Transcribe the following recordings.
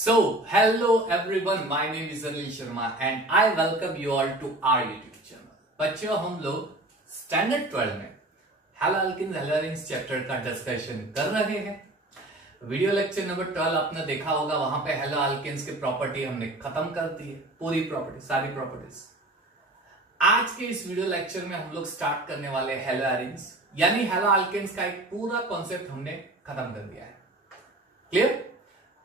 So, hello everyone, my name is Anil Sharma and I welcome you all to our YouTube channel. बच्चों हम लोग standard 12 में hello alkynes हेलोरिन्स chapter का discussion कर रहे हैं। वीडियो लेक्चर नंबर 12 आपने देखा होगा, वहां पे हेलो अल्किन्स की प्रॉपर्टी हमने खत्म कर दी है, पूरी प्रॉपर्टी, सारी प्रॉपर्टीज। आज के इस वीडियो लेक्चर में हम लोग स्टार्ट करने वाले हेलो एरिन्स यानी हेलो अल्किन्स का एक पूरा कॉन्सेप्ट हमने खत्म कर दिया है। Clear?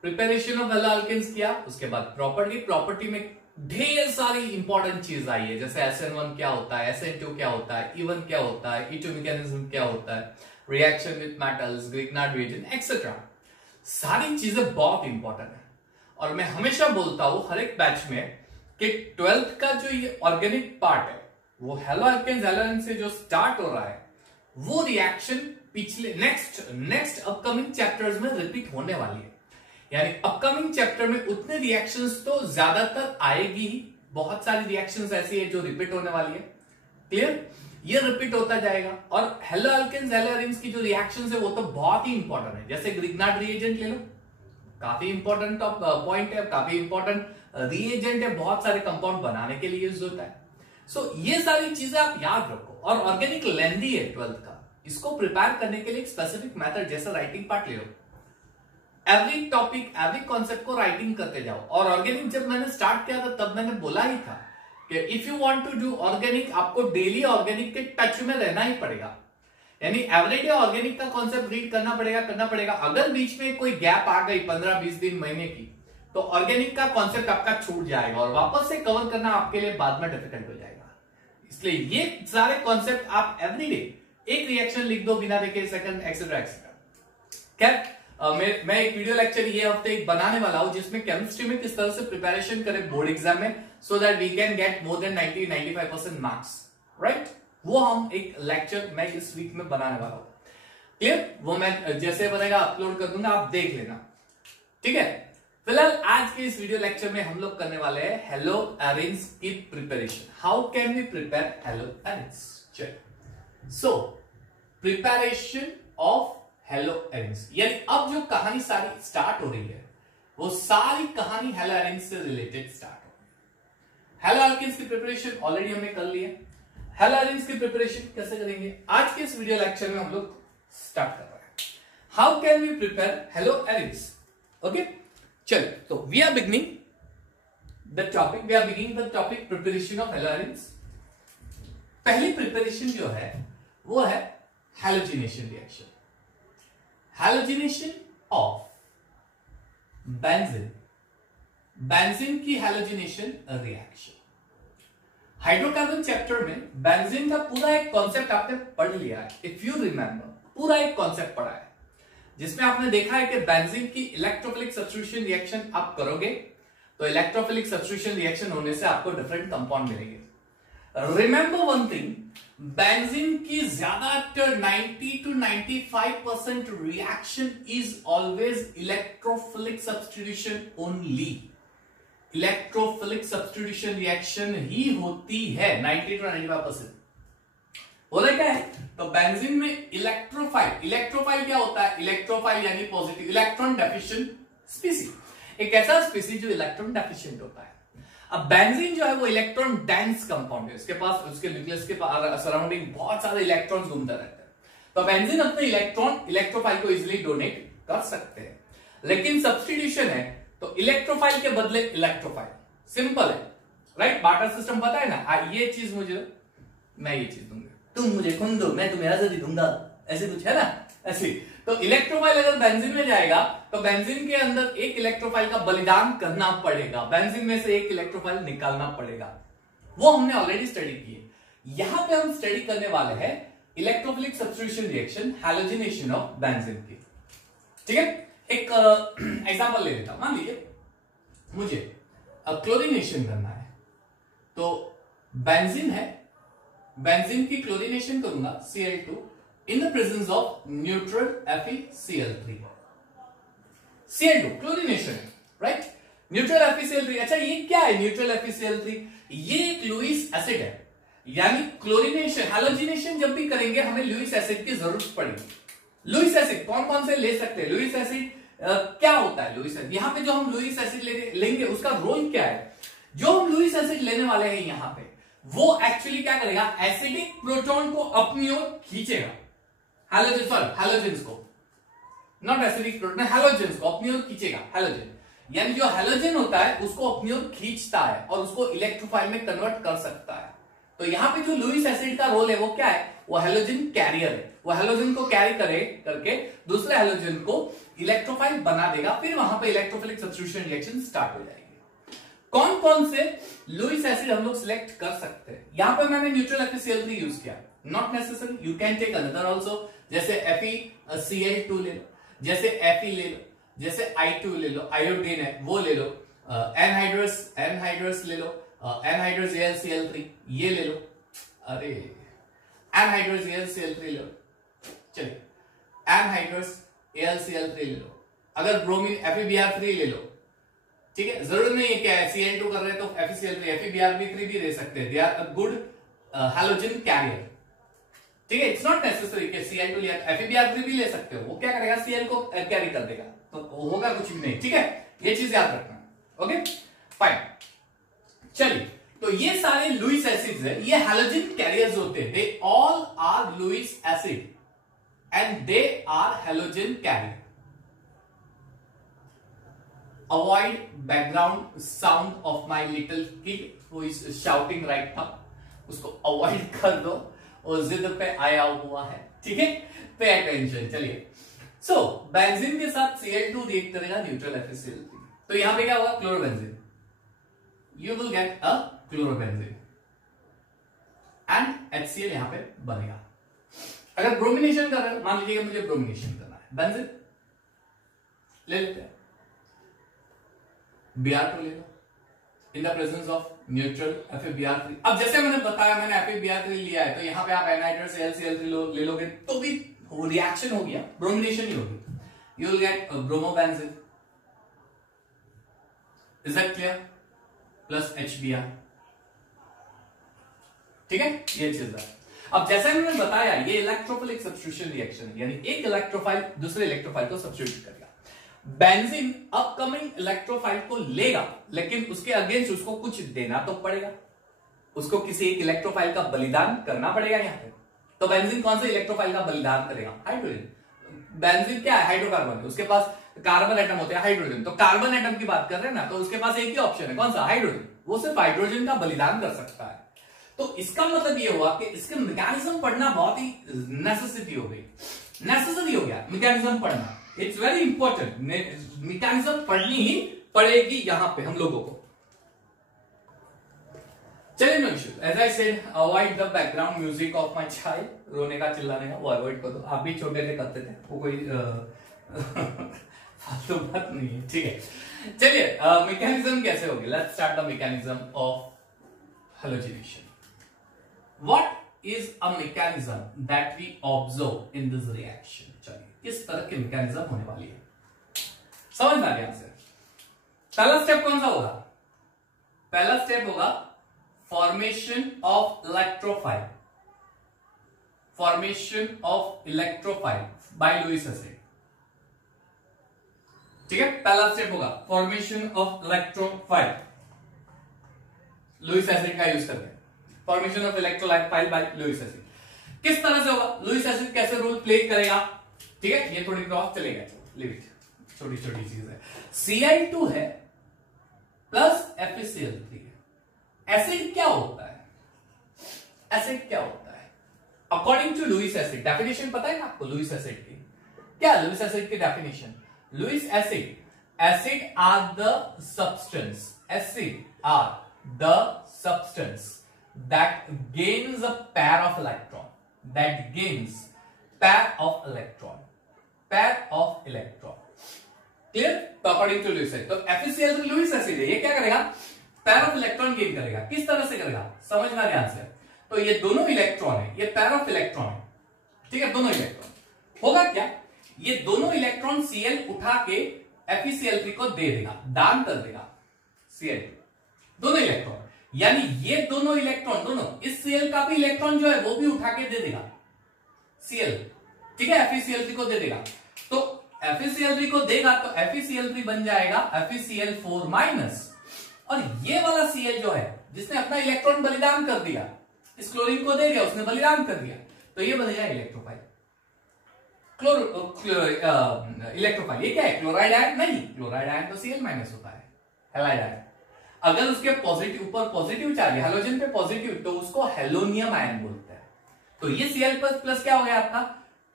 Preparation of halo alkanes किया, उसके बाद प्रॉपर्टी में ढेर सारी इंपॉर्टेंट चीज आई है, जैसे SN1 क्या होता है, SN2 क्या होता है, E1 क्या होता है, E2 मैकेनिज्म क्या होता है, reaction with metals, Grignard reagent etcetera. सारी चीजें बहुत इंपॉर्टेंट है और मैं हमेशा बोलता हूं हर एक बैच में कि 12th का जो ये ऑर्गेनिक पार्ट है वो हेलो अल्किन्स हेलोरिन्स से जो स्टार्ट हो रहा है वो रिएक्शन पिछले नेक्स्ट अपकमिंग चैप्टर्स में रिपीट होने वाली है। यानी अपकमिंग चैप्टर में उतने रिएक्शंस तो ज्यादातर आएगी ही, बहुत सारी रिएक्शंस ऐसी है जो रिपीट होने वाली है। क्लियर? ये रिपीट होता जाएगा और हेलो अल्किन्स हेलोरिन्स की जो रिएक्शंस है वो तो बहुत ही इंपॉर्टेंट है। जैसे ग्रिग्नार्ड रिएजेंट ले लो, काफी इंपॉर्टेंट पॉइंट है, काफी इंपॉर्टेंट रिएजेंट है, बहुत सारे कंपाउंड बनाने के लिए यूज होता है। सो ये सारी चीजें आप याद रखो। और ऑर्गेनिक लेंदी है 12th का, इसको प्रिपेयर करने के लिए एक स्पेसिफिक मेथड जैसा राइटिंग पार्ट ले लो। एवरी टॉपिक एवरी कॉन्सेप्ट को राइटिंग करते जाओ। और ऑर्गेनिक जब मैंने स्टार्ट किया था तब मैंने बोला ही था कि if you want to do organic, आपको डेली ऑर्गेनिक के टच में रहना ही पड़ेगा। यानी एवरीडे ऑर्गेनिक का कॉन्सेप्ट रीड करना पड़ेगा। अगर बीच में कोई गैप आ गई 15-20 दिन, महीने की, तो ऑर्गेनिक का कॉन्सेप्ट आपका छूट जाएगा और वापस से कवर करना आपके लिए बाद में डिफिकल्ट हो जाएगा। इसलिए ये सारे कॉन्सेप्ट आप एवरीडे एक रिएक्शन लिख दो बिना देखे, सेकंड एक्सेट्रा एक्सेट्रा। क्या मैं एक वीडियो लेक्चर ये हफ्ते एक बनाने वाला हूं जिसमें केमिस्ट्री में किस तरह से प्रिपरेशन करें बोर्ड एग्जाम में, so that we can get more than 90-95% marks, right? वो हम एक लेक्चर मैं इस वीक में बनाने वाला हूं। क्लियर? वो मैं जैसे बनेगा अपलोड कर दूंगा, आप देख लेना, ठीक है? फिलहाल आज के इस वीडियो लेक्चर में हम लोग करने वाले हैं हेलो एरिन्स की preparation. How can we prepare hello arenes? चलिए, so preparation of hello arenes, यानी अब जो कहानी सारी स्टार्ट हो रही है वो सारी कहानी हेलो एरिन्स से रिलेटेड स्टार्ट हो रही है। हेलो अल्किन्स की प्रिपरेशन ऑलरेडी हमने कर ली है। हेलो एरिन्स की प्रिपरेशन कैसे करेंगे आज के इस वीडियो लेक्चर में हम लोग स्टार्ट कर रहे हैं। How can we prepare hello arenes? Okay, चलो, तो we are beginning the topic preparation of hello arenes. पहली प्रिपरेशन जो है वो है halogenation reaction. Halogenation of benzene, benzene की हैलोजिनेशन रिएक्शन। हाइड्रोकार्बन चैप्टर में बेंजीन का पूरा एक कॉन्सेप्ट आपने पढ़ लिया है। इफ यू रिमेंबर, पूरा एक कॉन्सेप्ट पढ़ा है जिसमें आपने देखा है कि बेंजीन की इलेक्ट्रोफिलिक सब्स्टिट्यूशन रिएक्शन आप करोगे तो इलेक्ट्रोफिलिक सब्स्टिट्यूशन रिएक्शन होने से आपको डिफरेंट कंपाउंड मिलेंगे। रिमेंबर वन थिंग, बेंजीन की ज्यादातर 90-95% reaction is always electrophilic substitution only. Electrophilic substitution reaction ही होती है 90-95%। बोला क्या है? तो बेंजीन में इलेक्ट्रोफाइल क्या होता है? इलेक्ट्रोफाइल यानी पॉजिटिव इलेक्ट्रॉन डेफिशिएंट स्पीसी, एक ऐसा स्पीसी जो इलेक्ट्रॉन डेफिशिएंट होता है। अब बेंजीन जो है वो इलेक्ट्रॉन डेंस कंपाउंड है, उसके पास उसके न्यूक्लियस के सराउंडिंग बहुत सारे इलेक्ट्रॉन्स घूमते रहते हैं। तो बेंजीन अपने इलेक्ट्रोफाइल को इजीली डोनेट कर सकते हैं। लेकिन सब्स्टिट्यूशन है तो इलेक्ट्रोफाइल के बदले इलेक्ट्रोफाइल, सिंपल है, राइट? बार्टर सिस्टम पता है ना? ये चीज मुझे, मैं ये चीज दूंगा, तुम मुझे खून दो, मैं तुम्हें आजादी दूंगा, ऐसे कुछ है ना? ऐसे तो इलेक्ट्रोफाइल अगर बेंजीन में जाएगा तो बेंजीन के अंदर एक इलेक्ट्रोफाइल का बलिदान करना पड़ेगा, बेंजीन में से एक इलेक्ट्रोफाइल निकालना पड़ेगा। वो हमने ऑलरेडी स्टडी की है। यहां पे हम स्टडी करने वाले हैं electrophilic substitution reaction, halogenation of benzene की। ठीक है, एक एग्जांपल ले लेता हूं। मान लीजिए मुझे क्लोरीनेशन करना है, तो बेंजीन है, बेंजीन की क्लोरीनेशन करूंगा Cl2 in the presence of neutral FeCl3। Cl2 chlorination है, राइट? Neutral FeCl3। अच्छा, ये क्या है न्यूट्रल FeCl3? ये एक लुईस एसिड है, यानी क्लोरीनेशन हैलोजिनेशन जब भी करेंगे हमें लुईस एसिड की जरूरत पड़ेगी। लुईस एसिड कौन कौन से ले सकते हैं? लुईस एसिड क्या होता है लुईस एसिड? यहाँ पे जो हम लुईस एसिड लेंगे उसका रोल क्या है? जो हम लुईस एसिड लेने वाले हैं यहाँ पे, वो एक्चुअली क्या करेगा, एसिडिक प्रोटॉन को अपनी ओर खींचेगा, हैलोजेंस को, नॉट एसिडिक प्रोटॉन, हैलोजेंस को अपनी ओर खींचेगा। हैलोजन यानी जो हैलोजन होता है उसको अपनी ओर खींचता है और उसको इलेक्ट्रोफाइल में कन्वर्ट कर सकता है। तो यहाँ पे जो लुईस एसिड का रोल है वो क्या है? वो हैलोजन कैरियर है। वो हैलोजन को कैरी करके दूसरे हैलोजन को इलेक्ट्रोफाइल बना देगा, फिर वहां पे इलेक्ट्रोफिलिक सब्स्टिट्यूशन रिएक्शन स्टार्ट हो जाएगी। कौन कौन से लुईस एसिड हम लोग सिलेक्ट कर सकते हैं? यहां पे मैंने न्यूट्रल FeCl3 यूज किया, not necessary, you can take another also, जैसे FeCl2 ले लो, जैसे Fe ले लो, जैसे I2 ले लो, आयोडीन है वो ले लो, एनहाइड्रस ले लो, एनहाइड्रस AlCl3 ये ले लो, अरे एनहाइड्रस AlCl3 ले लो, चलिए एनहाइड्रस AlCl3 ले लो, अगर ब्रोमीन FeBr3 ले लो, ठीक है, जरूरत नहीं है क्या Cl2 कर रहे हैं तो FeCl3 FeBr3 भी ले सकते हैं, they are a good halogen carrier, ठीक है, इट्स नॉट नेसेसरी कि Cl2 लिया, FeBr3 भी ले सकते हो, वो क्या करेगा, Cl को कैरी कर देगा, तो होगा कुछ भी नहीं, ठीक है, ये चीज याद रखना। ओके फाइन, चलिए, तो ये सारे लुईस एसिड्स है, ये हैलोजन कैरियर्स होते हैं, they all are Lewis acid and they are halogen carrier. Avoid background sound of my little kid who is shouting right now, उसको अवॉइड कर दो, और जिद पे आया हुआ है, ठीक है, पे अटेंशन। चलिए, सो बेंजीन के साथ Cl2 रिएक्ट करेगा न्यूट्रल FeCl3, तो यहां पे क्या होगा, chlorobenzene, you will get a chlorobenzene and HCl यहां पे बनेगा। अगर ब्रोमिनेशन कर रहे हो, मान लीजिए मुझे ब्रोमिनेशन करना है, बेंजीन ले लेते हैं, Br2 ले लो in the presence of neutral FeBr3। अब जैसे मैंने बताया, मैंने FeBr3 लिया है, तो यहां पे आप एनहाइड्रस AlCl3 ले लोगे तो भी रिएक्शन हो गया, ब्रोमिनेशन ही होगी, you will get bromobenzene, is that clear, plus HBr, ठीक है, ये चीज है। अब जैसा मैंने बताया, ये इलेक्ट्रोफिलिक सब्स्टिट्यूशन रिएक्शन है, यानी एक इलेक्ट्रोफाइल दूसरे इलेक्ट्रोफाइल को सब्स्टिट्यूट करेगा। बेंजीन अपकमिंग इलेक्ट्रोफाइल को लेगा, लेकिन उसके अगेंस्ट उसको कुछ देना तो पड़ेगा, उसको किसी एक इलेक्ट्रोफाइल का बलिदान करना पड़ेगा यहां पे। तो बेंजीन कौन से इलेक्ट्रोफाइल का बलिदान करेगा, हाइड्रोजन। बेंजीन क्या है, हाइड्रोकार्बन है, उसके पास कार्बन एटम होते हैं हाइड्रोजन, तो कार्बन एटम की बात कर रहे हैं ना, तो उसके पास एक ही ऑप्शन है, कौन सा, हाइड्रोजन, वो सिर्फ हाइड्रोजन का बलिदान कर सकता है। तो इसका मतलब ये हुआ कि इसके मैकेनिज्म पढ़ना बहुत ही नेसेसिटी हो गई, नेसेसरी हो गया मैकेनिज्म पढ़ना, इट्स वेरी इंपॉर्टेंट, मैकेनिज्म पढ़नी ही पड़ेगी यहां पे हम लोगों को। चलिए, no issue, as I said, avoid the background music of my child, रोने का चिल्लाने का वो अवॉइड कर दो, आप भी छोटे थे करते थे, वो कोई फालतू बात नहीं है, ठीक है। चलिए, मैकेनिज्म कैसे होगी, let's start the mechanism of halogenation. What is a mechanism that we observe in this reaction. चलिए, किस तरह की मैकेनिज्म होने वाली है, समझ में आ गया आपसे। पहला स्टेप कौन सा होगा, पहला स्टेप होगा formation of electrophile, formation of electrophile by Lewis acid, ठीक है, पहला स्टेप होगा formation of electrophile, Lewis acid का यूज करके, formation of electrophile by Lewis acid. किस तरह से होगा, लुईस एसिड कैसे रोल प्ले करेगा, ठीक है, ये थोड़ी क्रॉस चलेगा, लिव इट, छोटी छोटी चीज है। Cl2 है प्लस FeCl3 है। एसिड क्या होता है, एसिड क्या होता है according to Lewis acid, definition पता है ना आपको लुईस एसिड की, क्या लुईस एसिड की definition, Lewis acid, acid are the substance, acid are the substance that gains a pair of electron, that gains pair of electron, pair of electron, clear। तो according to Lewis acid, तो FeCl3 Lewis acid है, ये क्या करेगा, pair of electron gain करेगा, किस तरह से करेगा, समझना ध्यान से। तो ये दोनों इलेक्ट्रॉन है, ये पैर ऑफ इलेक्ट्रॉन है, ठीक है, दोनों इलेक्ट्रॉन, होगा क्या, ये दोनों इलेक्ट्रॉन Cl उठा के FeCl3 को दे देगा, दान कर देगा Cl, दोनों इलेक्ट्रॉन, यानी ये दोनों इलेक्ट्रॉन, दोनों इस Cl का भी इलेक्ट्रॉन जो है वो भी उठा के दे देगा Cl, ठीक है, FeCl3 को दे देगा। तो FeCl3 को देगा तो FeCl3 बन जाएगा FeCl4 माइनस, और ये वाला Cl जो है जिसने अपना इलेक्ट्रॉन बलिदान कर दिया, इस क्लोरीन को दे दिया, उसने बलिदान कर दिया, तो ये बनेगा इलेक्ट्रोफाइल। इलेक्ट्रोफाइल ये क्या है? क्लोराइड आयन नहीं, क्लोराइड आयन तो Cl माइनस होता है, हैलाइड आयन। अगर उसके पॉजिटिव ऊपर पॉजिटिव चार्ज है, हैलोजन पे पॉजिटिव, तो उसको हेलोनियम आयन बोलते हैं। तो ये Cl प्लस प्लस क्या हो गया आपका?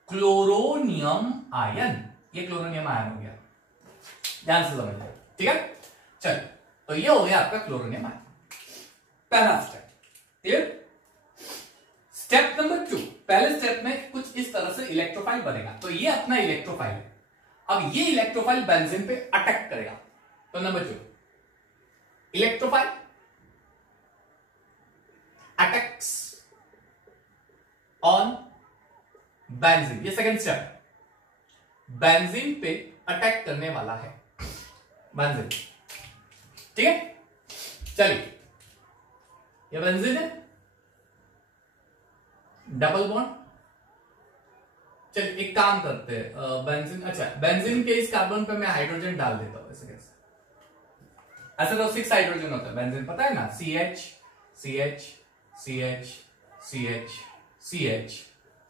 Chloronium ion. ये क्लोरोनियम आयन हो गया, ध्यान से समझ लो, ठीक है। चलो, तो ये हो गया आपका क्लोरोनियम आयन, पहला स्टेप, क्लियर। स्टेप नंबर 2, पहले स्टेप में कुछ इस तरह से इलेक्ट्रोफाइल बनेगा, तो ये अपना इलेक्ट्रोफाइल है। अब ये इलेक्ट्रोफाइल बेंजीन पे अटैक करेगा, तो number 2 electrophile attacks on benzene, ये सेकंड स्टेप, बेंजीन पे अटैक करने वाला है बेंजीन, ठीक है। चलिए, ये बेंजीन है, डबल बॉन्ड। चलिए एक काम करते हैं, बेंजीन, अच्छा बेंजीन के इस कार्बन पे मैं हाइड्रोजन डाल देता हूं, ऐसे कैसे? ऐसे तो 6 हाइड्रोजन होता है बेंजीन, पता है ना, CH CH CH CH CH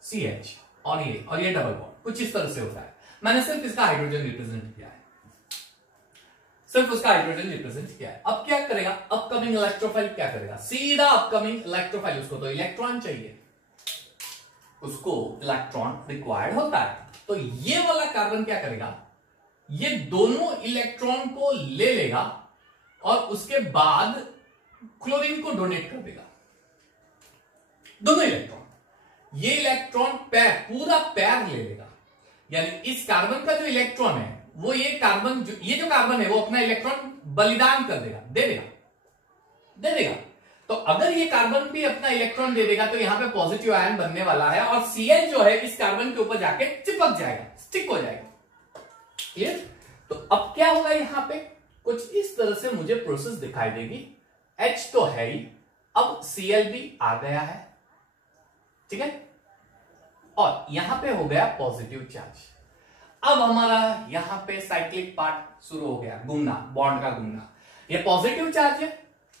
CH, और ये डबल बॉन्ड कुछ इस तरह से होता है। मैंने सिर्फ इसका हाइड्रोजन रिप्रेजेंट किया है, सिर्फ उसका हाइड्रोजन रिप्रेजेंट किया है। अब क्या करेगा? अपकमिंग इलेक्ट्रोफाइल क्या करेगा? सीधा अपकमिंग इलेक्ट्रोफाइल, उसको तो इलेक्ट्रॉन चाहिए, उसको इलेक्ट्रॉन रिक्वायर्ड होता है। तो ये वाला कार्बन क्या करेगा? ये दोनों इलेक्ट्रॉन को ले लेगा और उसके बाद क्लोरीन को डोनेट कर देगा, दोनों इलेक्ट्रॉन। ये इलेक्ट्रॉन पैर, पूरा पैर ले लेगा, यानी इस कार्बन का जो इलेक्ट्रॉन है वो ये कार्बन, ये जो कार्बन है वो अपना इलेक्ट्रॉन बलिदान कर देगा, दे देगा। तो अगर ये कार्बन भी अपना इलेक्ट्रॉन दे देगा तो यहां पे पॉजिटिव आयन बनने वाला है, और Cl जो है इस कार्बन के ऊपर जाके चिपक जाएगा, स्टिक हो जाएगा, क्लियर। तो अब क्या होगा? यहां पे कुछ इस तरह से मुझे प्रोसेस दिखाई देगी। H तो है ही, अब Cl भी आ गया है, ठीक है, और यहां पे हो गया पॉजिटिव चार्ज। अब हमारा यहां पे साइक्लिक पार्ट शुरू हो गया, घूमना, बॉन्ड का घूमना। ये पॉजिटिव चार्ज है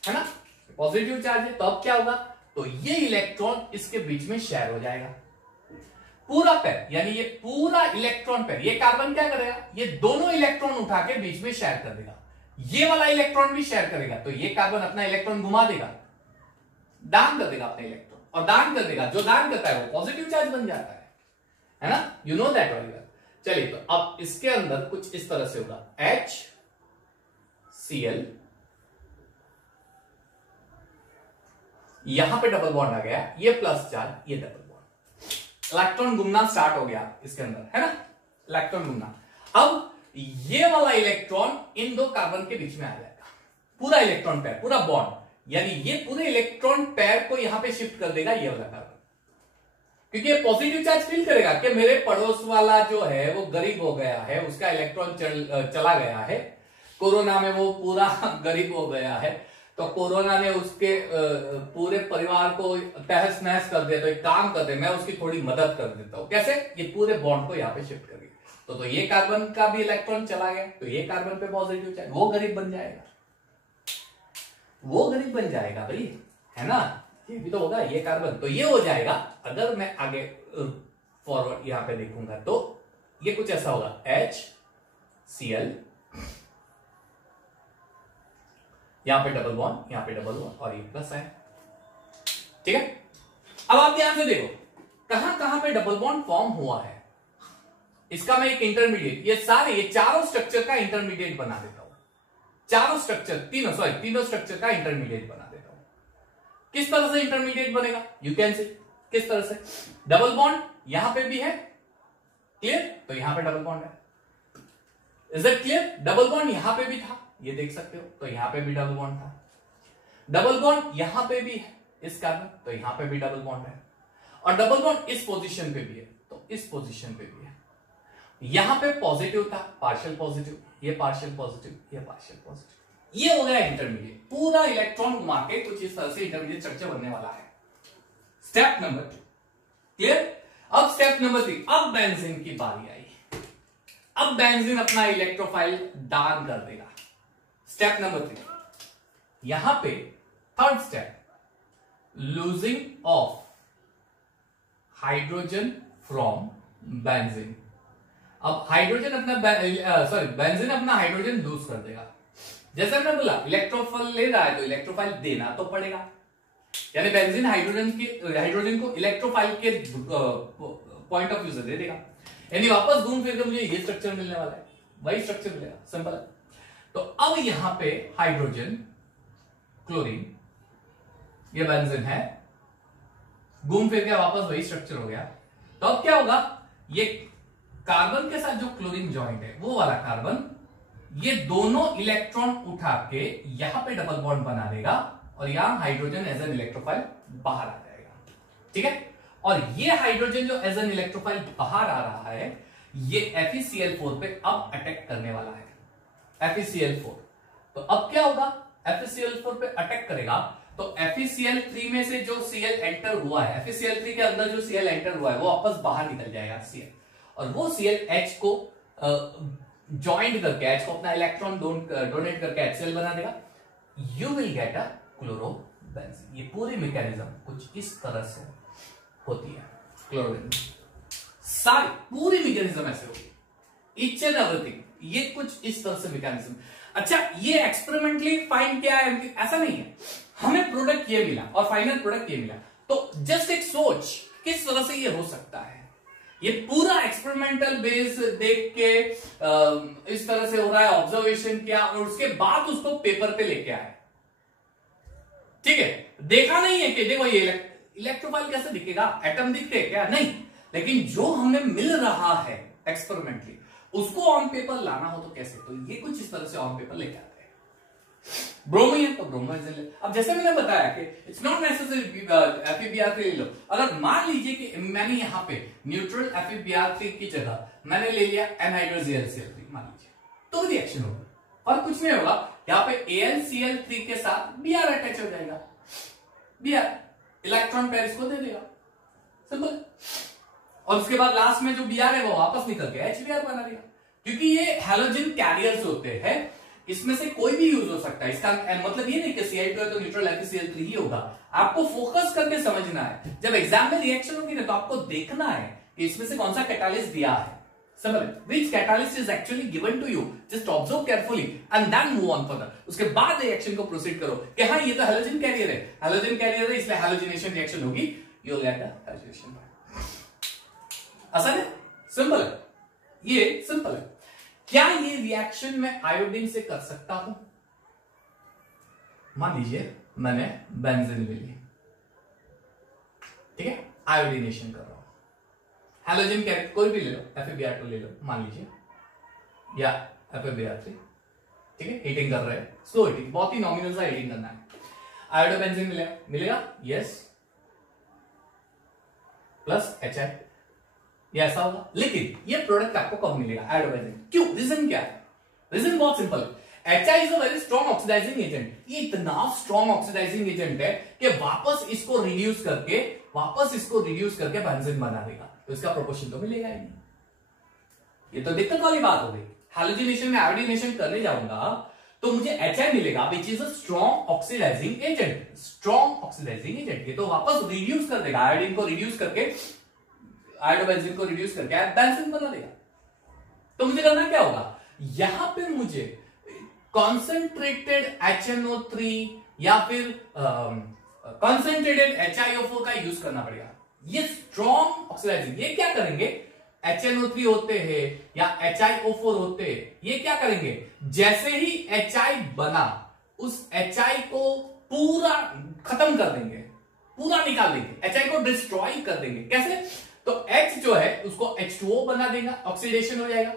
ना, पॉजिटिव चार्ज है, तो अब क्या होगा? तो ये इलेक्ट्रॉन इसके बीच में शेयर हो जाएगा, पूरा पैर, यानी ये पूरा इलेक्ट्रॉन पैर। ये कार्बन क्या करेगा? ये दोनों इलेक्ट्रॉन उठा के बीच में शेयर कर देगा, ये वाला इलेक्ट्रॉन भी शेयर करेगा, तो ये कार्बन अपना इलेक्ट्रॉन घुमा देगा, दान कर देगा अपना इलेक्ट्रॉन, और दान कर देगा, जो दान करता है वो पॉजिटिव चार्ज बन जाता है ना, you know that very well. चलिए, तो अब इसके अंदर कुछ इस तरह से होगा, HCl, यहां पे डबल बॉन्ड आ गया, ये प्लस चार्ज, ये डबल बॉन्ड, इलेक्ट्रॉन घूमना स्टार्ट हो गया इसके अंदर, है ना, इलेक्ट्रॉन घूमना। अब ये वाला इलेक्ट्रॉन इन दो कार्बन के बीच में आ जाएगा, पूरा इलेक्ट्रॉन पेयर, पूरा बॉन्ड, यानी ये पूरे इलेक्ट्रॉन पेयर को यहां पे शिफ्ट कर देगा ये वाला कार्बन, क्योंकि ये पॉजिटिव चार्ज फील करेगा कि मेरे पड़ोस वाला जो है वो गरीब हो गया है, उसका इलेक्ट्रॉन चला गया है, कोरोना में वो पूरा गरीब हो गया है, तो कोरोना ने उसके पूरे परिवार को तहस नहस कर दिया, तो एक काम कर दे, मैं उसकी थोड़ी मदद कर देता हूं। कैसे? ये पूरे बॉन्ड को यहाँ पे शिफ्ट कर दिया, तो ये कार्बन का भी इलेक्ट्रॉन चला गया, तो ये कार्बन पे पॉजिटिव चार्ज, वो गरीब बन जाएगा, वो गरीब बन जाएगा भाई, है ना, ये भी तो होगा, ये कार्बन, तो ये हो जाएगा। अगर मैं आगे फॉरवर्ड यहां पे देखूंगा तो ये कुछ ऐसा होगा, HCl, यहां पे डबल बॉन्ड, यहां पे डबल बॉन्ड, और ये प्लस है, ठीक है। अब आप ध्यान से देखो कहां कहां पे डबल बॉन्ड फॉर्म हुआ है, इसका मैं एक इंटरमीडिएट, ये चारों स्ट्रक्चर का इंटरमीडिएट बना देता हूं, चारों स्ट्रक्चर, तीनों स्ट्रक्चर का इंटरमीडिएट बना देता हूं। किस तरह से इंटरमीडिएट बनेगा? यू कैन सी, किस तरह से? डबल बॉन्ड यहां पे भी है, क्लियर, तो यहां पे डबल बॉन्ड है, is it clear? Double bond यहां पे भी था, ये देख सकते हो, तो यहां पे भी डबल बॉन्ड था, डबल बॉन्ड यहां पे भी है इस कार्बन, तो यहां पे भी डबल बॉन्ड है, और डबल बॉन्ड इस पोजीशन पे भी है, तो इस पोजीशन पे भी है। यहां पे पॉजिटिव था, पार्शियल पॉजिटिव, ये पार्शियल पॉजिटिव, ये पार्शियल पॉजिटिव, ये हो गया इंटरमीडिएट, पूरा इलेक्ट्रॉन घुमा के कुछ इस तरह से इंटरमीडिएट स्ट्रक्चर बनने वाला है। Step number 2 clear. अब स्टेप नंबर 3, अब बेंजीन की बारी आई, अब बेंजीन अपना इलेक्ट्रोफाइल दान कर देगा। स्टेप नंबर 3, यहां पे third step, losing of hydrogen from benzene. अब हाइड्रोजन अपना बेंजीन अपना हाइड्रोजन लूज कर देगा। जैसे हमने बोला इलेक्ट्रोफाइल ले रहा है तो इलेक्ट्रोफाइल देना तो पड़ेगा, यानी बेंजीन हाइड्रोजन को इलेक्ट्रोफाइल के पॉइंट ऑफ व्यू से दे देगा, यानी वापस घूम फिर के मुझे ये स्ट्रक्चर मिलने वाला है, वही स्ट्रक्चर मिलेगा। सिंपल है। तो अब यहां पे हाइड्रोजन, क्लोरीन, ये बेंजीन है, घूम फिर के वापस वही स्ट्रक्चर हो गया। तो अब क्या होगा, ये कार्बन के साथ जो क्लोरीन जॉइंट है वो वाला कार्बन, ये दोनों इलेक्ट्रॉन उठा के यहां पे डबल बॉन्ड बना देगा और यहां हाइड्रोजन एज एन इलेक्ट्रोफाइल बाहर आ जाएगा। ठीक है। और ये हाइड्रोजन जो एज एन इलेक्ट्रोफाइल बाहर आ रहा है, ये FeCl4 पे अब अटैक करने वाला है। FeCl4, तो अब क्या होगा, FeCl4 पे अटैक करेगा तो FeCl3 में से जो Cl एंटर हुआ है, FeCl3 के अंदर जो Cl एंटर हुआ है वो वापस बाहर निकल जाएगा Cl, और वो Cl H को ज्वाइंट करके, H को अपना इलेक्ट्रॉन डोनेट करके HCl बना देगा। You will get a chlorobenzene. ये पूरी मैकेनिज्म कुछ इस तरह से होती है। क्लोरोबेंजीन सारी पूरी मैकेनिज्म ऐसे होगी, ईच एंड एवरीथिंग, ये कुछ इस तरह से मैकेनिज्म। अच्छा, ये एक्सपेरिमेंटली फाइंड किया है ऐसा नहीं है, हमें प्रोडक्ट ये मिला और फाइनल प्रोडक्ट ये मिला, तो जस्ट एक सोच किस तरह से ये हो सकता है। ये पूरा एक्सपेरिमेंटल बेस देख के इस तरह से हो रहा है, ऑब्जर्वेशन किया और उसके बाद उसको पेपर पे लेके आए। ठीक है, देखा नहीं है कि देखो ये इलेक्ट्रोफाइल कैसे दिखेगा, एटम दिखते हैं क्या, नहीं, लेकिन जो हमें मिल रहा है एक्सपेरिमेंटली उसको ऑन पेपर लाना हो तो कैसे, तो ये कुछ इस तरह से ऑन पेपर लेके आते हैं। ब्रोमीन है तो ब्रोमोइजिल। अब जैसे मैंने बताया कि इट्स नॉट नेसेसरी FeBr3 ले लो। अगर मान लीजिए कि मैंने यहां पे न्यूट्रल FeBr3 की जगह मैंने ले लिया NHCl3 मान लीजिए, तो रिएक्शन होगा और कुछ नहीं होगा, यहां पे AlCl3 के साथ Br अटैच हो जाएगा, Br इलेक्ट्रॉन पेयर इसको दे देगा, सिंपल। और उसके बाद लास्ट में जो Br है वो वापस निकल के HBr बना देगा, क्योंकि ये हैलोजन कैरियर्स होते हैं, इसमें से कोई भी यूज हो सकता है। इसका मतलब ये नहीं कि Cl2 है तो न्यूट्रल FeCl3 ही होगा। आपको फोकस करके समझना है, जब एग्जाम में रिएक्शन होगी ना तो आपको देखना है कि इसमें से कौन सा कैटालिस्ट दिया है, समझ, which catalyst is actually given to you, just observe carefully and then move on further. उसके बाद रिएक्शन को प्रोसीड करो कि हाँ ये तो हैलोजन कैरियर है, हैलोजन कैरियर है इसलिए हैलोजिनेशन रिएक्शन होगी, you will get the halogenation. आसान है, सिंपल है, ये सिंपल है। क्या ये रिएक्शन मैं आयोडीन से कर सकता हूं? मान लीजिए मैंने बेंजीन ले ली, ठीक है, आयोडीनेशन कर रहा हूं, हैलोजन कैरियर कोई भी ले लो, FeBr2 ले लो मान लीजिए, या FeBr3, ठीक है, हीटिंग कर रहे हैं, स्लो हीटिंग, बहुत ही नॉमिनल सा हीटिंग करना है। आयोडोबेंजीन मिलेगा, यस, प्लस HI, ये ऐसा होगा। लेकिन ये प्रोडक्ट आपको कब मिलेगा, आयोडोबेंजीन, क्यों, रीजन क्या है? रीजन बहुत सिंपल है, HI is a very strong oxidizing agent. ये इतना स्ट्रॉन्ग ऑक्सीडाइजिंग एजेंट है कि वापस इसको रिड्यूस करके बेंजीन बना देगा, तो इसका प्रोपोर्शन तो मिलेगा ही नहीं। ये तो दिक्कत वाली बात हो गई। हैलोजिनेशन में आयोडीनेशन करने जाऊंगा तो मुझे HI मिलेगा, which is a strong oxidizing agent, strong oxidizing agent. ये तो वापस रिड्यूस कर देगा, आयोडीन को रिड्यूस करके, आयोडोबेंजीन को रिड्यूस करके बेंजीन बना देगा। तो मुझे करना क्या होगा, यहां पे मुझे कॉन्सेंट्रेटेड HNO3 या फिर कॉन्सेंट्रेटेड HiO4 का यूज करना पड़ेगा। ये स्ट्रॉन्ग ऑक्सीडाइजिंग, ये क्या करेंगे, HNO3 होते हैं या HiO4 होते हैं, ये क्या करेंगे, जैसे ही HI बना उस HI को पूरा खत्म कर देंगे, पूरा निकाल देंगे, HI को डिस्ट्रॉय कर देंगे। कैसे, तो H जो है उसको H2O बना देगा, ऑक्सीडेशन हो जाएगा,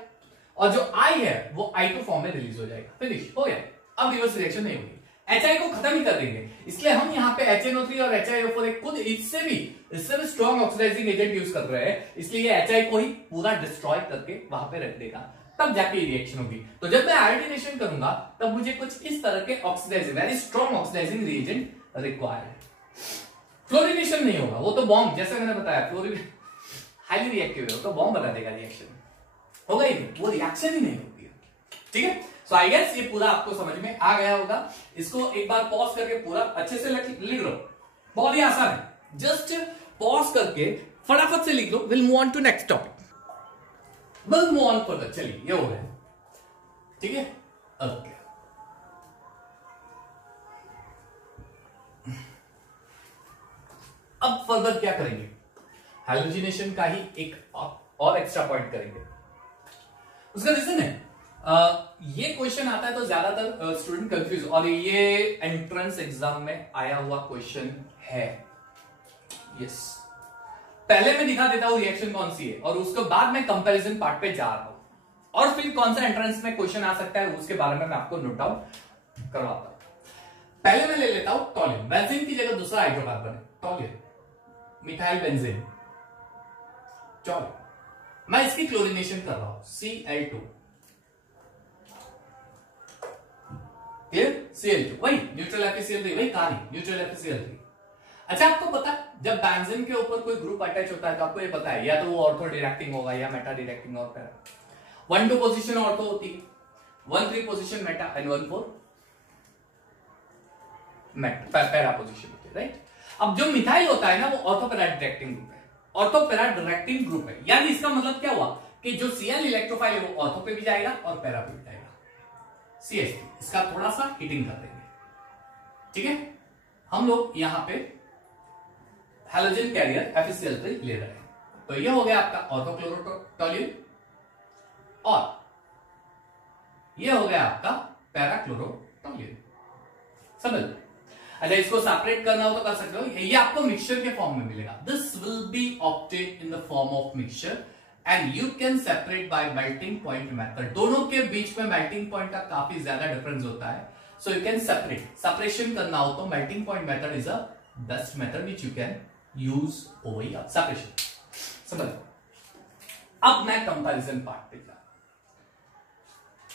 और जो I है वो I2 फॉर्म में रिलीज हो जाएगा, फिनिश हो गया। अब रिवर्स रिएक्शन नहीं होगी, HI को खत्म ही कर देंगे। इसलिए हम यहाँ पे HNO3 और HiO4 खुद इससे भी स्ट्रॉन्ग ऑक्सीडाइजिंग एजेंट यूज कर रहे हैं, इसलिए ये HI को ही पूरा डिस्ट्रॉय करके वहां पे रख देगा, तब जाके रिएक्शन होगी। तो जब मैं आयोडीनेशन करूंगा तब मुझे कुछ इस तरह के oxidizing, very strong oxidizing reagent required है। फ्लोरिनेशन नहीं होगा, वो तो बॉम्ब, जैसे मैंने बताया, फ्लोरिन हाईली रिएक्टिव है, तो बॉम्ब बना देगा रिएक्शन। होगा ही नहीं, वो रिएक्शन ही नहीं होती है। ठीक है, सो आई गेस ये पूरा आपको समझ में आ गया होगा। इसको एक बार पॉज करके पूरा अच्छे से लिख लो, बहुत ही आसान है, जस्ट पॉज करके फटाफट से लिख लो। Will move on to next topic, will move on further. चलिए ये हो गया, ठीक है, ओके। अब फर्दर क्या करेंगे, हैलोजिनेशन का ही एक और एक्स्ट्रा पॉइंट करेंगे। उसका रीजन है ये क्वेश्चन आता है तो ज्यादातर स्टूडेंट कंफ्यूज, और ये एंट्रेंस एग्जाम में आया हुआ क्वेश्चन है। यस, पहले मैं दिखा देता हूं रिएक्शन कौन सी है और उसके बाद मैं कंपैरिजन पार्ट पे जा रहा हूं, और फिर कौन सा एंट्रेंस में क्वेश्चन आ सकता है उसके बारे में मैं आपको नोट डाउन करवाता हूं। पहले मैं ले लेता हूं टॉल्यून। बेंजीन की जगह दूसरा हाइड्रोकार्बन है, टॉल्यून, मिथाइल बेंजीन, टॉल्यून। मैं इसकी क्लोरीनेशन कर रहा हूं, Cl2, क्लियर, Cl2, वही न्यूट्रल FeCl3, वही कहानी, न्यूट्रल FeCl3। अच्छा, आपको पता है जब बेंजीन के ऊपर कोई ग्रुप अटैच होता है तो आपको ये पता है या तो वो ऑर्थो डिरेक्टिंग होगा या मेटा डिरेक्टिंग और पैरा। 1-2 पोजीशन ऑर्थो होती है, 1-3 position Meta and 1-4 para position होती है, राइट। अब जो मिथाइल होता है ना वो ऑर्थो पैरा डिरेक्टिंग ग्रुप है, ऑर्थो पैरा डायरेक्टिंग ग्रुप है। यानी इसका मतलब क्या हुआ कि जो Cl इलेक्ट्रोफाइल है वो ऑर्थो पे भी जाएगा और पैरा पे भी जाएगा। CH3 इसका थोड़ा सा हीटिंग कर देंगे, ठीक है। हम लोग यहां पे हैलोजन कैरियर FeCl3 ले रहे हैं, तो ये हो गया आपका ऑर्थोक्लोरोटॉल्यून और ये हो गया आपका पैराक्लोरोटॉल्यून। समझ। अच्छा, इसको सेपरेट करना हो तो कर सकते हो, ये आपको मिक्सचर के फॉर्म में मिलेगा। This will be obtain in the form of mixture and you can separate by melting point method. दोनों के बीच में मेल्टिंग पॉइंट का काफी ज्यादा डिफरेंस होता है, सो यू कैन सेपरेशन करना हो तो melting point method is a best method which you can use over here, separation. समझ। अब मैं कंपैरिजन पार्ट पे जा,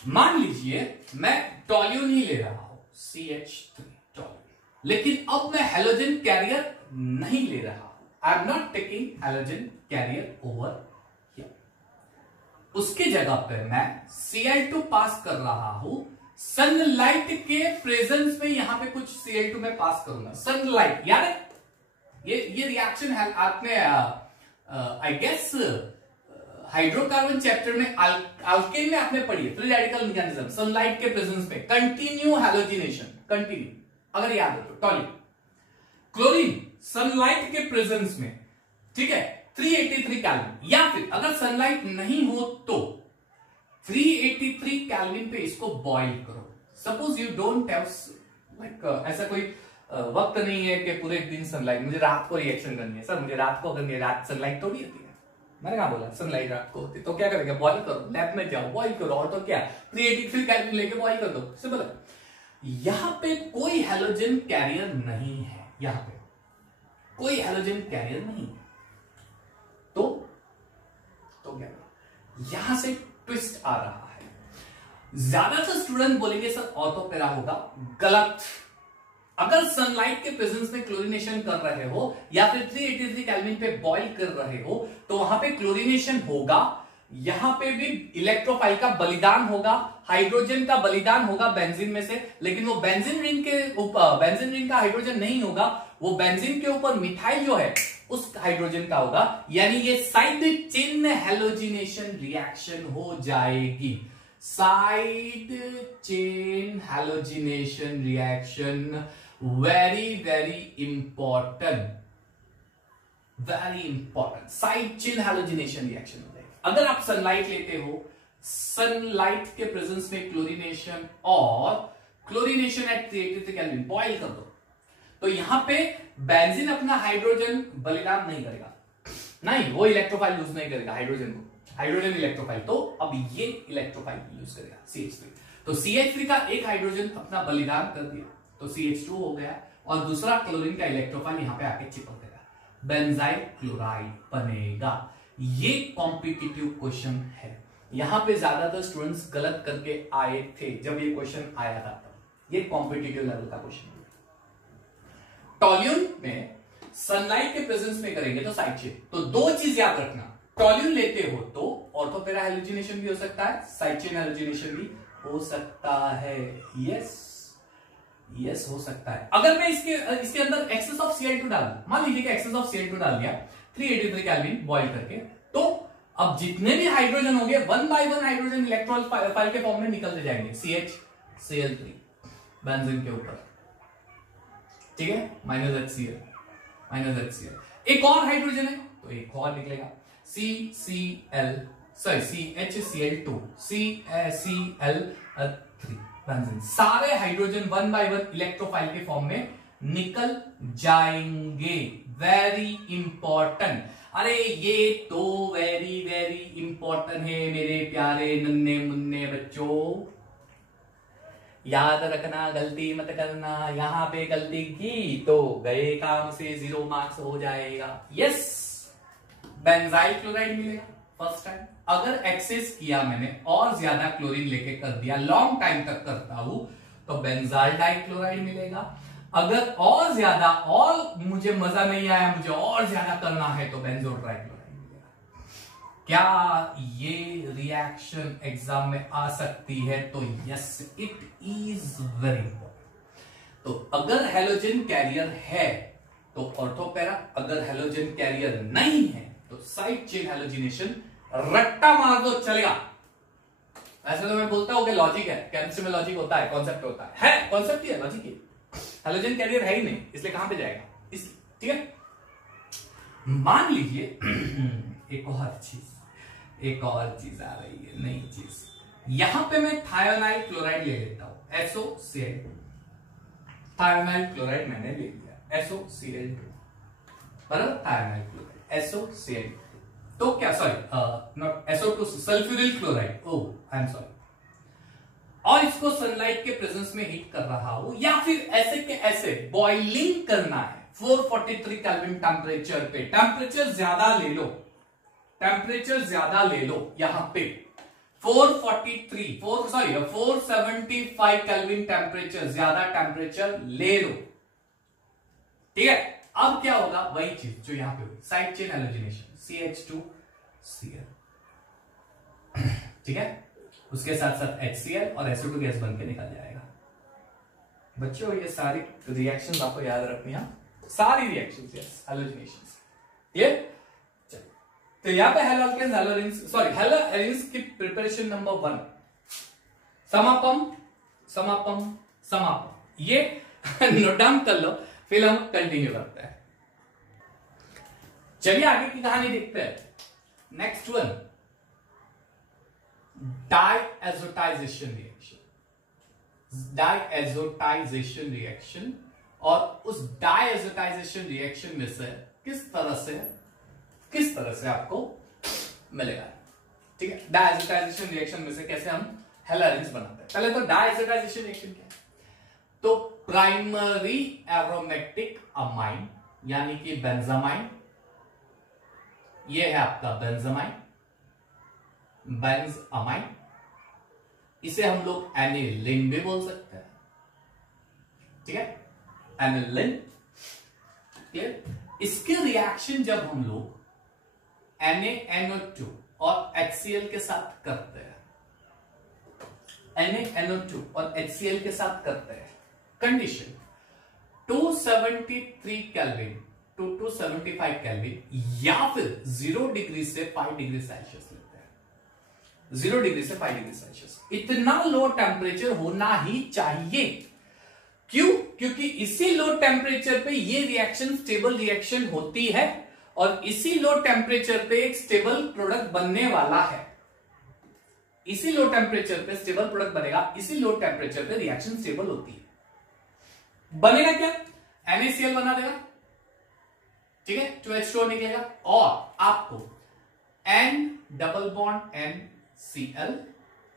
मान लीजिए मैं टॉल्यून ही ले रहा हूं, CH3 टॉल्यून, लेकिन अब मैं हैलोजन कैरियर नहीं ले रहा हूं। I am not taking halogen carrier over here. उसके जगह पे मैं Cl2 पास कर रहा हूं, सनलाइट के प्रेजेंस में यहां पे कुछ Cl2 में पास करूंगा। सनलाइट याद है, ये रिएक्शन है आपने आई गेस हाइड्रोकार्बन चैप्टर में अल्केन में आपने पढ़ी है, फ्री रेडिकल मैकेनिज्म। सनलाइट के प्रेजेंस में कंटिन्यू हैलोजिनेशन, कंटिन्यू, अगर याद हो तो। टॉल्यून, क्लोरीन, सनलाइट के प्रेजेंस में, ठीक है, 383 केल्विन, या फिर अगर सनलाइट नहीं हो तो 383 केल्विन पे इसको बॉईल करो। Suppose you don't have like ऐसा कोई वक्त नहीं है कि पूरे दिन सनलाइट, मुझे रात को रिएक्शन करनी है सर, मुझे रात को करनी है, रात सनलाइट थोड़ी होती है। मैंने कहा बोला सनलाइट रात को होती, तो क्या करेंगे, बॉईल करो, लैब में जाओ बॉईल करो, और तो क्या 383 केल्विन लेके बॉईल कर दो, सिंपल है। यहां पे कोई हैलोजन कैरियर नहीं है, यहां पे कोई हैलोजन कैरियर नहीं है, तो क्या यहां से ट्विस्ट आ रहा है। ज्यादातर स्टूडेंट बोलेंगे सर ऑर्थो पैरा होगा, गलत। अगर सनलाइट के प्रेजेंस में क्लोरीनेशन कर रहे हो या फिर 383 केल्विन पे बॉईल कर रहे हो तो वहां पे क्लोरीनेशन होगा, यहां पे भी इलेक्ट्रोफाइल का बलिदान होगा, हाइड्रोजन का बलिदान होगा बेंजीन में से, लेकिन वो बेंजीन रिंग के ऊपर, बेंजीन रिंग का हाइड्रोजन नहीं होगा, वो बेंजीन के ऊपर मिथाइल जो है उस हाइड्रोजन का होगा। यानी ये साइड चेन हैलोजिनेशन रिएक्शन हो जाएगी, side chain halogenation reaction. Very very important, very important, side chain halogenation reaction हो जाएगी। अगर आप सनलाइट लेते हो, सनलाइट के प्रेजेंस में क्लोरीनेशन और क्लोरीनेशन एट 383 केल्विन बॉईल कर दो, तो यहां पे बेंजीन अपना हाइड्रोजन बलिदान नहीं करेगा, नहीं, वो इलेक्ट्रोफाइल यूज नहीं करेगा हाइड्रोजन को, हाइड्रोजन इलेक्ट्रोफाइल, तो अब ये इलेक्ट्रोफाइल यूज करेगा CH3। तो CH3 का एक हाइड्रोजन अपना बलिदान कर दिया तो CH2 हो गया, और दूसरा क्लोरीन का इलेक्ट्रोफाइल यहां पे आके चिपक गया, बेंजाइल क्लोराइड बनेगा। ये कॉम्पिटिटिव क्वेश्चन है, यहां पे ज्यादातर स्टूडेंट्स गलत करके आए थे जब ये क्वेश्चन आया था, ये कॉम्पिटिटिव लेवल का क्वेश्चन है। टॉल्यून में सनलाइट के प्रेजेंस में करेंगे तो साइड चेन, तो दो चीज याद रखना, टॉल्यून लेते हो तो ऑर्थोपेरा हेलोजिनेशन भी हो सकता है, साइड चेन हेलोजिनेशन भी हो सकता है। यस हो सकता है। अगर मैं इसके अंदर एक्सेस ऑफ Cl2 डाल दूं, मान लीजिए कि एक्सेस ऑफ Cl2 डाल दिया 383 केल्विन बॉइल करके, तो अब जितने भी हाइड्रोजन होंगे 1 बाय 1 हाइड्रोजन इलेक्ट्रॉन फाइल के फॉर्म में निकलते जाएंगे CH बेंजीन के ऊपर, ठीक है, -HCl। एक और हाइड्रोजन है तो एक और निकलेगा CHCl2 CCl3 बेंजीन। सारे हाइड्रोजन 1 बाय 1 इलेक्ट्रोफाइल के फॉर्म में निकल जाएंगे। वेरी इंपॉर्टेंट, अरे ये तो वेरी वेरी इंपॉर्टेंट है मेरे प्यारे नन्हे मुन्ने बच्चों, याद रखना, गलती मत करना। यहां पे गलती की तो गए काम से 0 मार्क्स हो जाएगा। यस, बेंजाइल क्लोराइड मिलेगा फर्स्ट टाइम। अगर एक्सेस किया मैंने और ज्यादा क्लोरीन लेके कर दिया, लॉन्ग टाइम तक करता हूं, तो बेंजाइल डाइक्लोराइड मिलेगा। अगर और ज्यादा और मुझे मजा नहीं आया, मुझे और ज्यादा करना है, तो बेंजोल ट्राइक्लोराइड मिलेगा। क्या ये रिएक्शन एग्जाम में आ सकती है? तो yes, it is very important. तो अगर हेलोजन कैरियर है तो ऑर्थोपेरा, अगर हेलोजन कैरियर नहीं है तो साइड चेन हेलोजिनेशन। रट्टा मार दो चलेगा। ऐसे तो मैं बोलता हूं कि लॉजिक है, केमिस्ट्री में लॉजिक होता है, कॉन्सेप्ट होता है कॉन्सेप्ट ही है, लॉजिक ही। हेलोजन कैरियर है ही नहीं, इसलिए कहां पे जाएगा, इस, ठीक है। मान लीजिए एक और चीज आ रही है, नई चीज। यहां पे मैं थायोनाइल क्लोराइड ले लेता हूं, SOCl। थायोनाइल क्लोराइड मैंने ले लिया, SOCl2, बराबर, थायोनाइल क्लोराइड SOCl। तो क्या, sorry not SO2, sulphuryl chloride, oh I am sorry. और इसको सनलाइट के प्रेजेंस में हीट कर रहा हूं, या फिर ऐसे के ऐसे बॉइलिंग करना है 443 केल्विन टेम्परेचर पे। टेम्परेचर ज्यादा ले लो, यहां पे 475 केल्विन टेम्परेचर, ज्यादा टेम्परेचर ले लो, ठीक है। अब क्या होगा, वही चीज जो यहां पे हुई, साइड चेन हेलोजिनेशन, CH2Cl, ठीक है। उसके साथ साथ HCl और SO2 गैस बन के निकल जाएगा। बच्चों ये सारी रिएक्शंस आपको याद रखनी है, सारी रिएक्शंस, यस, हेलोजिनेशंस, क्लियर। तो यहां पे halo alkanes, halo arenes, sorry halo arenes की प्रिपरेशन नंबर 1, समापम, ये नोट डाउन कर लो, फिर हम कंटिन्यू करते हैं। चलिए आगे की कहानी देखते हैं। Next one, diazotization reaction. और उस डायएज़ोटाइजेशन रिएक्शन में से किस तरह से आपको मिलेगा, ठीक है। डायएज़ोटाइजेशन रिएक्शन में से कैसे हम हेलोजेंस बनाते हैं। पहले तो डायएज़ोटाइजेशन रिएक्शन क्या है, तो प्राइमरी एरोमेटिक अमाइन यानी कि बेंजामाइन, ये है आपका बेंजामाइन, बेंजामाइन, इसे हम लोग एनिलीन भी बोल सकते हैं, ठीक है, एनिलीन, क्लियर। इसके रिएक्शन जब हम लोग NaNO2 और HCl के साथ करते हैं, NaNO2 और HCl के साथ करते हैं, कंडीशन 273 केल्विन टू 275 केल्विन या फिर 0 डिग्री से 5 डिग्री सेल्सियस लेते हैं। 0 डिग्री से 5 डिग्री सेल्सियस, इतना लो टेम्परेचर होना ही चाहिए। क्यों? क्योंकि इसी लो टेम्परेचर पे ये रिएक्शन स्टेबल रिएक्शन होती है और इसी लो टेम्परेचर पे एक स्टेबल प्रोडक्ट बनने वाला है। इसी लो टेम्परेचर पे स्टेबल प्रोडक्ट बनेगा, इसी लो टेम्परेचर पे रिएक्शन स्टेबल होती है। बनेगा क्या? NaCl बना देगा, ठीक है, 2H2O निकलेगा और आपको N डबल बॉन्ड NCl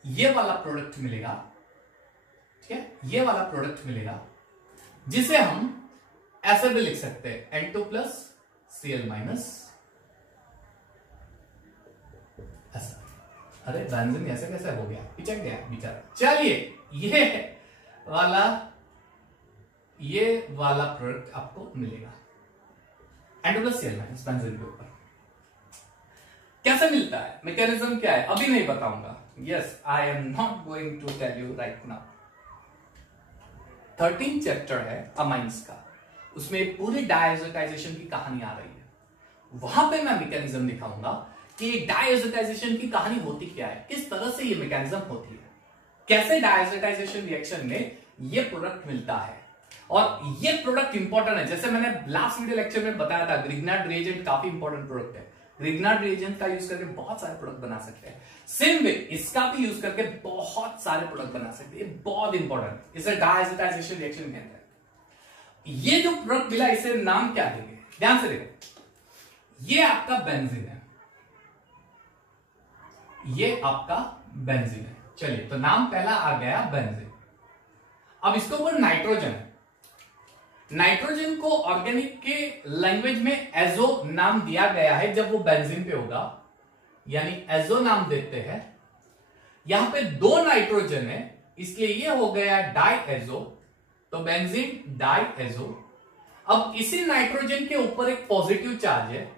ये वाला प्रोडक्ट मिलेगा, ठीक है, ये वाला प्रोडक्ट मिलेगा जिसे हम ऐसे भी लिख सकते हैं N2 प्लस Cl माइनस, ऐसा। अरे बेंजीन ऐसे कैसे हो गया, पिचक गया बेचारा। चलिए ये वाला प्रोडक्ट आपको मिलेगा N2 plus Cl minus benzene के ऊपर। कैसे मिलता है, मैकेनिज्म क्या है, अभी नहीं बताऊंगा। Yes, I am not going to tell you right now. 13 chapter है अमाइंस का, उसमें पूरी डायजोटाइजेशन की कहानी आ रही है। वहां पे मैं मैकेनिज्म दिखाऊंगा कि डायजोटाइजेशन की कहानी होती क्या है, किस तरह से ये मैकेनिज्म होती है, कैसे डायजोटाइजेशन रिएक्शन में ये प्रोडक्ट मिलता है। और ये प्रोडक्ट इंपॉर्टेंट है, जैसे मैंने लास्ट वीडियो लेक्चर में बताया था, ग्रिग्नार्ड रिएजेंट काफी इंपॉर्टेंट प्रोडक्ट है। ग्रिग्नार्ड रिएजेंट का यूज करके बहुत सारे प्रोडक्ट बना सकते हैं। सेम वे इसका भी यूज करके बहुत सारे प्रोडक्ट बना सकते हैं, बहुत इंपॉर्टेंट। इसे डायजोटाइजेशन रिएक्शन कहते हैं। ये जो प्रोडक्ट मिला इसे नाम क्या देंगे, ध्यान से देखो। ये आपका बेंजीन है, ये आपका बेंजीन है। चलिए, तो नाम पहला आ गया बेंजीन। अब इसके ऊपर नाइट्रोजन है। नाइट्रोजन को ऑर्गेनिक के लैंग्वेज में एजो नाम दिया गया है जब वो बेंजीन पे होगा, यानी एजो नाम देते हैं। यहां पे 2 नाइट्रोजन है, इसलिए ये हो गया डाईएजो, तो बेंजीन डाईएजो। अब इसी नाइट्रोजन के ऊपर एक पॉजिटिव चार्ज है।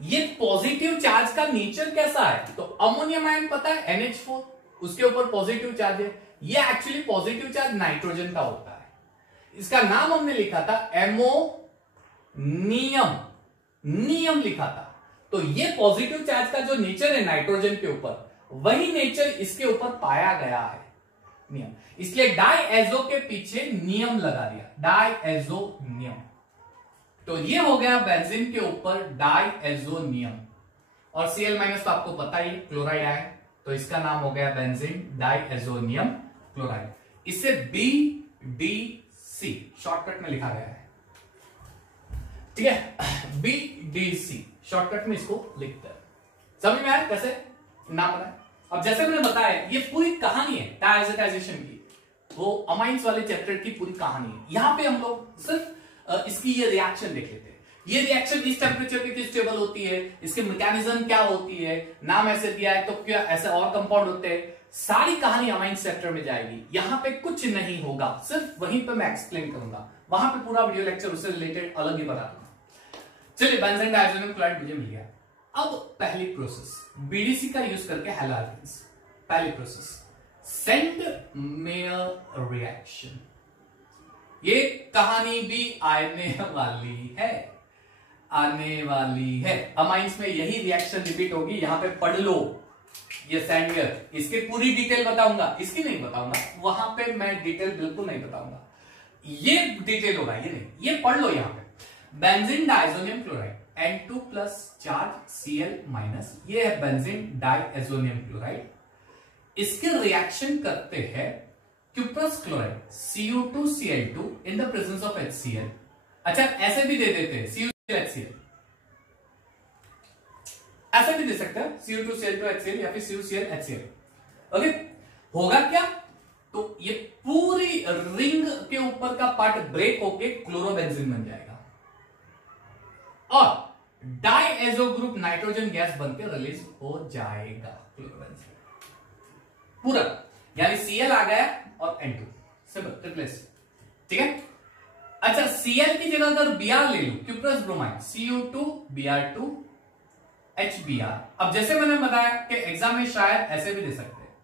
ये पॉजिटिव चार्ज का नेचर कैसा है, तो अमोनियम आयन पता है NH4, उसके ऊपर पॉजिटिव चार्ज है। ये एक्चुअली पॉजिटिव चार्ज नाइट्रोजन का होता है। इसका नाम हमने लिखा था नियम लिखा था। तो ये पॉजिटिव चार्ज का जो नेचर है नाइट्रोजन के ऊपर, वही नेचर इसके ऊपर पाया गया है, नियम। इसलिए डाईएजो के पीछे नियम लगा दिया, डाईएजो नियम। तो ये हो गया बेंजीन के ऊपर डाईएजो नियम। और Cl- तो आपको पता ही, क्लोराइड आयन, तो इसका नाम हो गया बेंजीन डाईएजोनियम क्लोराइड। इसे BDC शॉर्टकट में लिखा गया है, ठीक है। BDC शॉर्टकट में इसको लिखते हैं। समझ में आया कैसे नाम बनाए। अब जैसे मैंने बताया, ये पूरी कहानी है डायजोटाइजेशन की, वो अमाइंस वाले चैप्टर की पूरी कहानी है। यहां पे हम लोग सिर्फ इसकी ये रिएक्शन देख लेते हैं। ये रिएक्शन इस टेम्परेचर पे किस स्टेबल होती है, इसके मैकेनिज्म क्या होती है, नाम ऐसे दिया है तो क्या ऐसे और कंपाउंड होते हैं, सारी कहानी अमाइंस चैप्टर में जाएगी। यहां पे कुछ नहीं होगा, सिर्फ वहीं पे मैं एक्सप्लेन करूंगा। वहां पे पूरा वीडियो लेक्चर उससे रिलेटेड अलग ही बता दूंगा। चलिए, बेंजीन डायज़ोनियम क्लोराइड मुझे मिल गया। अब पहली प्रोसेस बीडीसी का यूज करके हैलोजेंस। पहली प्रोसेस सेंट मेयर रिएक्शन। ये कहानी भी आने वाली है। अमाइंस में यही रिएक्शन रिपीट होगी, यहां पे पढ़ लो। ये सैंडवियर, इसकी पूरी डिटेल बताऊंगा, इसकी नहीं बताऊंगा, वहां पे मैं डिटेल बिल्कुल नहीं बताऊंगा। ये डिटेल होगा, ये नहीं, ये पढ़ लो। यहां पे benzene diazonium chloride N2 plus charge Cl-, ये है बेंजीन डायज़ोनियम क्लोराइड। इसके रिएक्शन करते हैं cuprous chloride Cu2Cl2 in the presence of HCl। अच्छा, ऐसे भी दे देते हैं CuCl-HCl, ऐसे भी दे सकते हैं Cu2Cl2HCl या फिर CuCl-HCl। ओके, होगा क्या, तो ये पूरी रिंग के ऊपर का पार्ट ब्रेक होके क्लोरोबेंजीन बन जाएगा और डाईएजो ग्रुप नाइट्रोजन गैस बनकर रिलीज हो जाएगा क्लोरोबेंजीन पूरा, यानी Cl आ गया और N2 सिंपल रिप्लेस, ठीक है। अच्छा, Cl की जगह अगर Br ले लूं, क्यूप्रस ब्रोमाइड Cu2Br2 HBr। अब जैसे मैंने बताया कि एग्जाम में शायद ऐसे भी दे सकते हैं,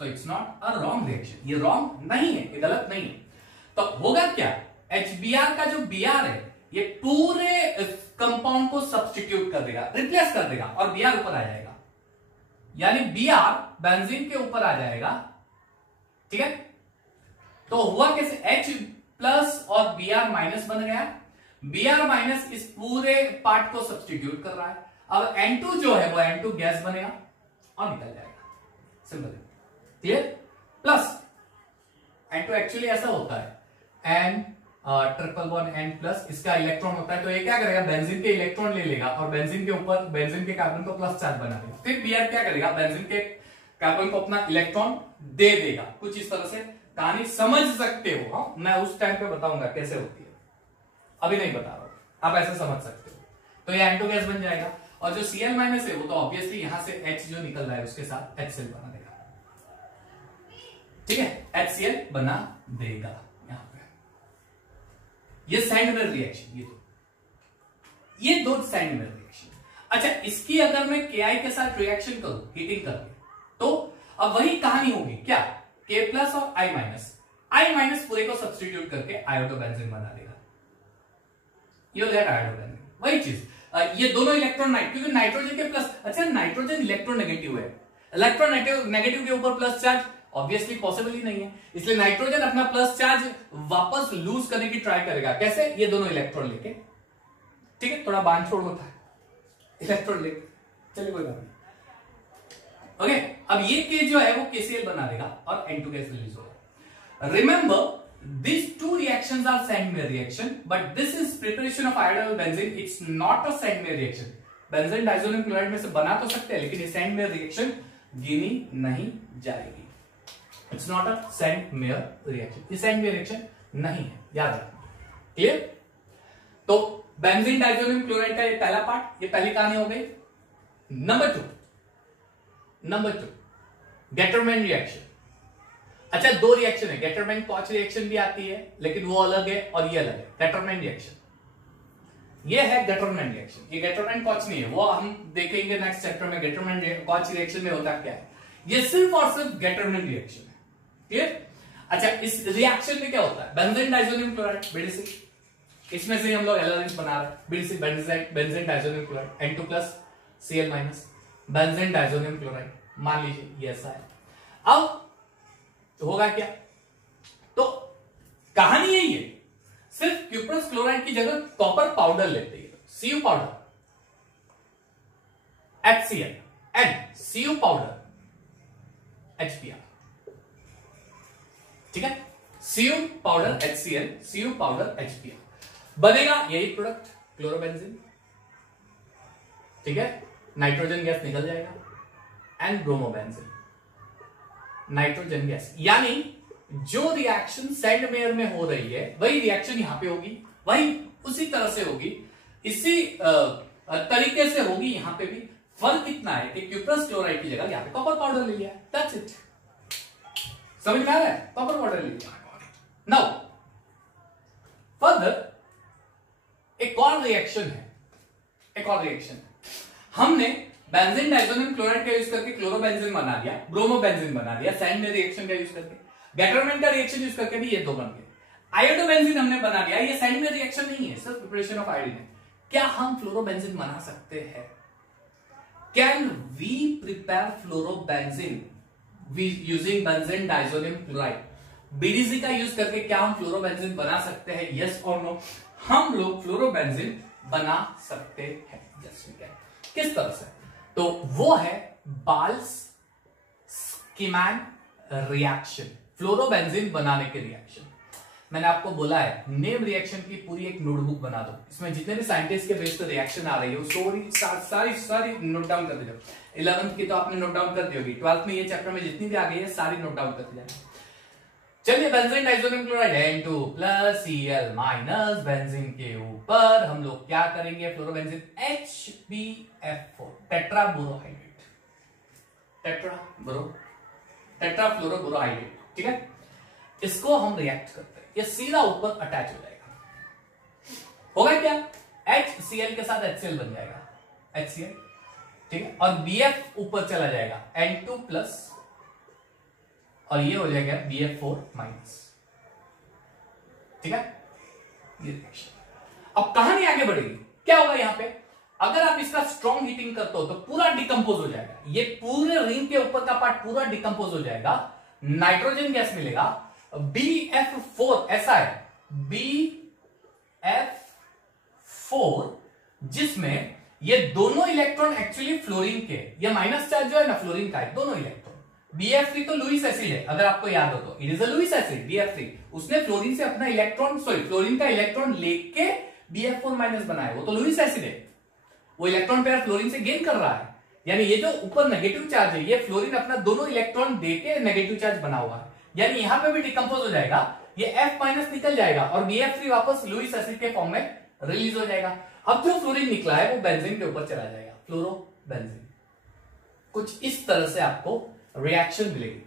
so it's not a wrong reaction, ये रॉन्ग नहीं है, ये गलत नहीं है। तो होगा क्या, HBr का जो Br है ये पूरे कंपाउंड को सब्स्टिट्यूट कर देगा, रिप्लेस कर देगा और Br ऊपर आ जाएगा, यानी Br बेंजीन के ऊपर आ जाएगा, ठीक है। तो हुआ कैसे, H प्लस और Br माइनस बन गया, Br माइनस इस पूरे पार्ट को सब्स्टिट्यूट कर रहा है। अब N2 जो है वो N2 गैस बनेगा और निकल जाएगा, simple, clear. Plus N2 actually ऐसा होता है, N triple one N plus, इसका इलेक्ट्रॉन होता है, तो ये क्या करेगा, बेंजीन के इलेक्ट्रॉन ले लेगा और बेंजीन के ऊपर बेंजीन के कार्बन को प्लस चार्ज बना देगा। फिर Br क्या करेगा, बेंजीन के कार्बन को अपना इलेक्ट्रॉन दे देगा। कुछ इस तरह से कहानी समझ सकते हो। हाँ, मैं उस टाइम पे बताऊंगा कैसे होती है, अभी नहीं बता रहा हूं, आप ऐसे समझ सकते हो। तो ये N2 गैस बन जाएगा और जो Cl- है वो तो ऑब्वियसली यहां से H जो निकल रहा है उसके साथ HCl बना देगा, ठीक है, HCl बना देगा यहां पे। ये सैंडवेयर रिएक्शन, ये दो सैंडवेयर रिएक्शन। अच्छा, इसकी अगर मैं Ki के साथ रिएक्शन करूं हीटिंग करके, तो अब वही कहानी होगी क्या, K प्लस और I माइनस पूरे को सब्स्टिट्यूट करके आयोडोबेंजीन बना देगा। यू गेट आयोडोबेंजीन, वही चीज। ये दोनों इलेक्ट्रॉन क्योंकि नाइट्रोजन के प्लस, अच्छा नाइट्रोजन इलेक्ट्रोनेगेटिव है, इलेक्ट्रोनेगेटिव के ऊपर प्लस चार्ज ऑब्वियसली पॉसिबल ही नहीं है, इसलिए नाइट्रोजन अपना प्लस चार्ज वापस लूज करने की ट्राई करेगा। कैसे, ये दोनों इलेक्ट्रॉन लेके, ठीक है, थोड़ा बांध छोड़ होता है इलेक्ट्रॉन लेके, चलिए कोई बात नहीं। ओके, अब ये केस जो है वो KCl बना देगा और N2 गैस रिलीज होगा। Remember these two reactions are Sandmeyer reaction, but this is preparation of iodobenzene. It's not a Sandmeyer reaction. Benzene diazonium chloride में से बना तो सकते हैं, लेकिन ये Sandmeyer रिएक्शन गिनी नहीं जाएगी। It's not a Sandmeyer reaction, ये Sandmeyer रिएक्शन नहीं है, याद रखना। क्लियर? तो बेंजीन डाइजोनियम क्लोराइड का ये पहला पार्ट, ये पहली कहानी हो गई। Number two Gattermann reaction. अच्छा, दो रिएक्शन है, गेटरमैन कॉच रिएक्शन भी आती है, लेकिन वो अलग है और ये अलग है। गेटरमैन रिएक्शन ये है, गेटरमैन रिएक्शन, ये गेटरमैन कॉच नहीं है, वो हम देखेंगे नेक्स्ट चैप्टर में। गेटरमैन कॉच रिएक्शन में होता क्या है, ये सिर्फ और सिर्फ गेटरमैन रिएक्शन है। क्लियर? अच्छा, इस रिएक्शन में क्या होता है, बेंजीन डाइजोनियम क्लोराइड BDC, इसमें से हम लोग एल्केन्स बना रहे हैं, BDC benzene diazonium chloride N2 plus Cl minus benzene diazonium chloride, मान लीजिए ये ऐसा है। अब तो होगा क्या, तो कहानी यही है, सिर्फ क्यूप्रस क्लोराइड की जगह कॉपर पाउडर लेते हैं, Cu powder HCl and Cu powder HBr, ठीक है, Cu powder HCl, Cu powder HBr बनेगा यही प्रोडक्ट क्लोरोबेंजीन, ठीक है, नाइट्रोजन गैस निकल जाएगा एंड ब्रोमोबेंजीन, नाइट्रोजन गैस। यानी जो रिएक्शन सैंडमेयर में हो रही है वही रिएक्शन यहां पे होगी, वही उसी तरह से होगी, इसी तरीके से होगी यहां पे भी। फर्क इतना है कि क्यूप्रस क्लोराइड की जगह यहां पे कॉपर पाउडर ले लिया, दैट्स इट। समझ में आ रहा है, कॉपर पाउडर ले लिया। नाउ फर्दर एक और रिएक्शन है, हमने बेंजीन डाइजोनियम क्लोराइड का यूज करके क्लोरोबेंजीन बना दिया, ब्रोमोबेंजीन बना दिया, सैंडमेयर रिएक्शन का यूज करके, गेटरमैन का रिएक्शन यूज करके भी ये दो बन गए। आयोडोबेंजीन हमने बना दिया, ये सैंडमेयर रिएक्शन नहीं है, सिर्फ प्रिपरेशन ऑफ आयोडीन है। क्या हम फ्लोरोबेंजीन बना सकते हैं? Can we prepare fluorobenzene using benzene diazonium chloride? BDC का यूज करके क्या हम फ्लोरोबेंजीन बना सकते हैं? यस और नो, हम लोग फ्लोरोबेंजीन बना सकते हैं। Yes we can. किस तरह से? तो वो है बाल्स-स्कीमैन रिएक्शन, फ्लोरोबेंजीन बनाने के रिएक्शन। मैंने आपको बोला है नेम रिएक्शन की पूरी एक नोटबुक बना दो, इसमें जितने भी साइंटिस्ट के बेस पे रिएक्शन आ रही है वो सारी नोट डाउन कर दीजिए। 11th की तो आपने नोट डाउन कर दी होगी, 12th में ये चैप्टर में जितनी भी आ गई है सारी नोट डाउन कर दी। चलिए, benzene diazonium chloride N2 plus Cl minus benzene के ऊपर हम लोग क्या करेंगे, फ्लोरोबेंजीन HbF4 टेट्राबोरोहाइड्रेट, टेट्राफ्लोरोबोरोहाइड्रेट, ठीक है, इसको हम रिएक्ट करते हैं, ये सीधा ऊपर अटैच हो जाएगा। होगा क्या, HCl के साथ HCl बन जाएगा, HCl, ठीक है, और BF ऊपर चला जाएगा N2 प्लस, और ये हो जाएगा BF4 माइनस, ठीक है, ये रिएक्शन। अब कहानी आगे बढ़ेगी, क्या होगा यहां पे, अगर आप इसका स्ट्रॉन्ग हीटिंग करते हो तो पूरा डिकम्पोज हो जाएगा, ये पूरे रिंग के ऊपर का पार्ट पूरा डिकम्पोज हो जाएगा, नाइट्रोजन गैस मिलेगा, BF4 ऐसा है, BF4 जिसमें ये दोनों इलेक्ट्रॉन एक्चुअली फ्लोरीन के, ये माइनस चार्ज जो है ना फ्लोरीन का है, दोनों इलेक्ट्रॉन। BF3 तो लुईस एसिड है, अगर आपको याद हो तो, it is a Lewis acid BF3, उसने फ्लोरीन से अपना इलेक्ट्रॉन, फ्लोरीन का इलेक्ट्रॉन लेके BF4 माइनस बनाया, वो तो लुईस एसिड है, वो इलेक्ट्रॉन पेयर फ्लोरीन से गेन कर रहा है, यानी ये जो ऊपर नेगेटिव चार्ज है ये फ्लोरीन अपना दोनों इलेक्ट्रॉन देके नेगेटिव चार्ज बना हुआ है, यानी यहां पे भी डिकम्पोज हो जाएगा, ये F माइनस निकल जाएगा और BF3 वापस लुईस एसिड के फॉर्म में रिलीज हो जाएगा। अब जो फ्लोरीन निकला है वो बेंजीन के ऊपर चला जाएगा, फ्लोरोबेंजीन। कुछ इस तरह से आपको रिएक्शन मिलेगी,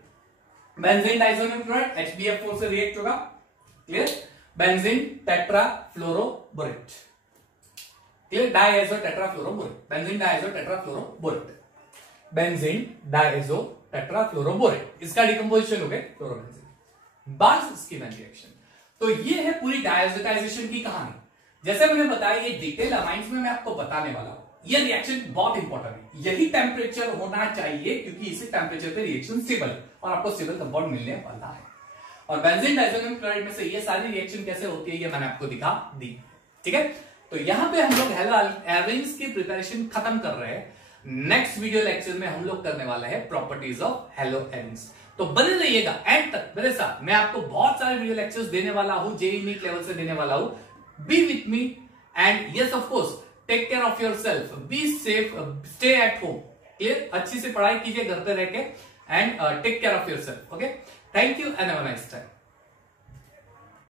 बेंजीन डाइजोनियम क्लोराइड HbF4 से रिएक्ट होगा, clear, benzene tetrafluoroborate, clear, diazo tetrafluoroborate, benzene diazo tetrafluoroborate, benzene diazo tetrafluoroborate, इसका डिकम्पोजिशन हो गया फ्लोरोबेंजीन। बार्ज-स्कीमैन रिएक्शन, तो ये है पूरी डायजोटाइजेशन की कहानी। जैसे मैंने बताया ये डिटेल अमाइंस में मैं आपको बताने वाला हूं। ये रिएक्शन बहुत इंपॉर्टेंट है, यही टेम्परेचर होना चाहिए क्योंकि इसी टेम्परेचर पे रिएक्शन स्टेबल है और आपको स्टेबल कंपाउंड मिलने वाला है। और बेंजीन डाइसोनियम क्लोराइड में से ये सारी रिएक्शन कैसे होती है ये मैंने आपको दिखा दी, ठीक है। तो यहां पे हम लोग हेलो एल्केन्स की प्रिपरेशन खत्म कर रहे हैं। नेक्स्ट वीडियो लेक्चर में हम लोग करने वाले हैं प्रॉपर्टीज ऑफ हेलो एल्केन्स। तो बने रहिएगा एंड तक मेरे साथ, मैं आपको बहुत सारे वीडियो लेक्चर्स देने वाला हूं, जेईई नीट लेवल से देने वाला हूं। Be with me and yes of course take care of yourself, be safe, stay at home, clear, अच्छी से पढ़ाई कीजिए घर पे रह के and take care of yourself, okay. Thank you and have a nice time.